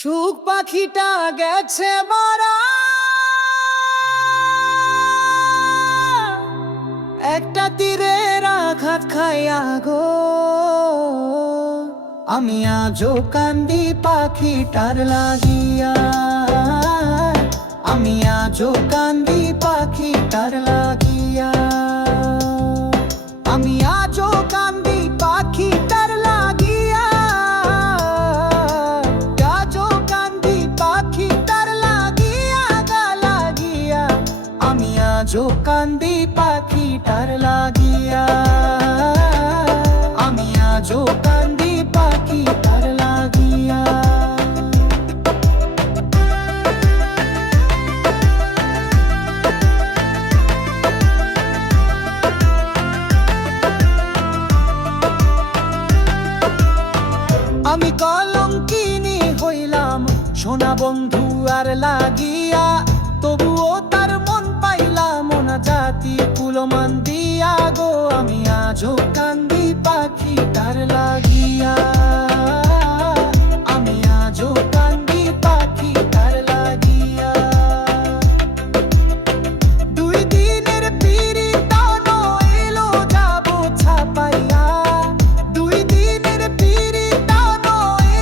সুখ পাখিটা গেছে মারা, একটা তীরের আঘাত খাইয়া গো। আমি আজও কান্দি পাখিটার লাগিয়া, আমি আজও কান্দি পাখিটার লাগিয়া, আমি আজও কান্দি পাখিটার লাগিয়া, আজও কান্দি পাখিটার লাগিয়া গা লাগিয়া, আমি আজও কান্দি পাখিটার লাগিয়া, আমি আজও কান্দি পাখিটার লাগিয়া। আমি কলঙ্কিনী হইলাম সোনা বন্ধু আর লাগিয়া, তবুও তার মন পাইলাম না জাতি কুলমান দিয়া গো। আমি আজও কান্দি পাখিটার লাগিয়া, আমি আজও কান্দি পাখিটার লাগিয়া। দুই দিনের পিরিত এলো যাব ছাপাইয়া, দুই দিনের পিরিত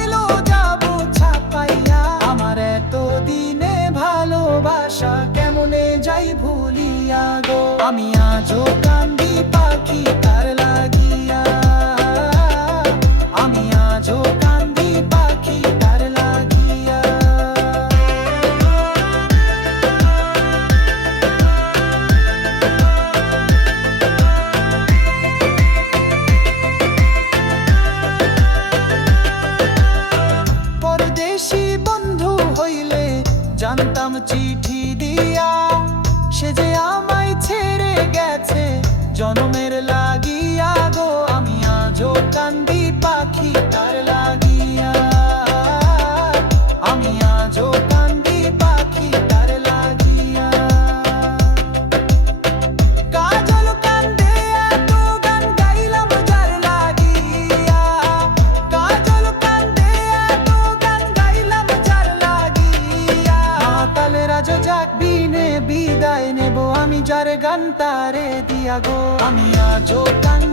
এলো যাব ছাপাইয়া। আমার এত দিনে ভালোবাসা কেমনে যাই ভুলিয়া গো। আমি আজও কান্দি পাখিটার লাগিয়া, আমি আজও কান্দি পাখিটার লাগিয়া। পরদেশি বন্ধু হইলে জানতাম চিঠি দিয়া, সে যে আমায় ছেড়ে গেছে জনমের লাগিয়া গো। আমি আজও কান্দি পাখিটার লাগিয়া, আমি আজও কান্দি পাখিটার লাগিয়া। কাজল কান্দে এত গান গাইলাম যার লাগিয়া, কাজল কান্দে এত গান গাইলাম যার লাগিয়া। মাতালের আজ যাকবি নে বিদায় নেব, আমি যার গান তারে দিয়া গো। আমি আজও কান্দি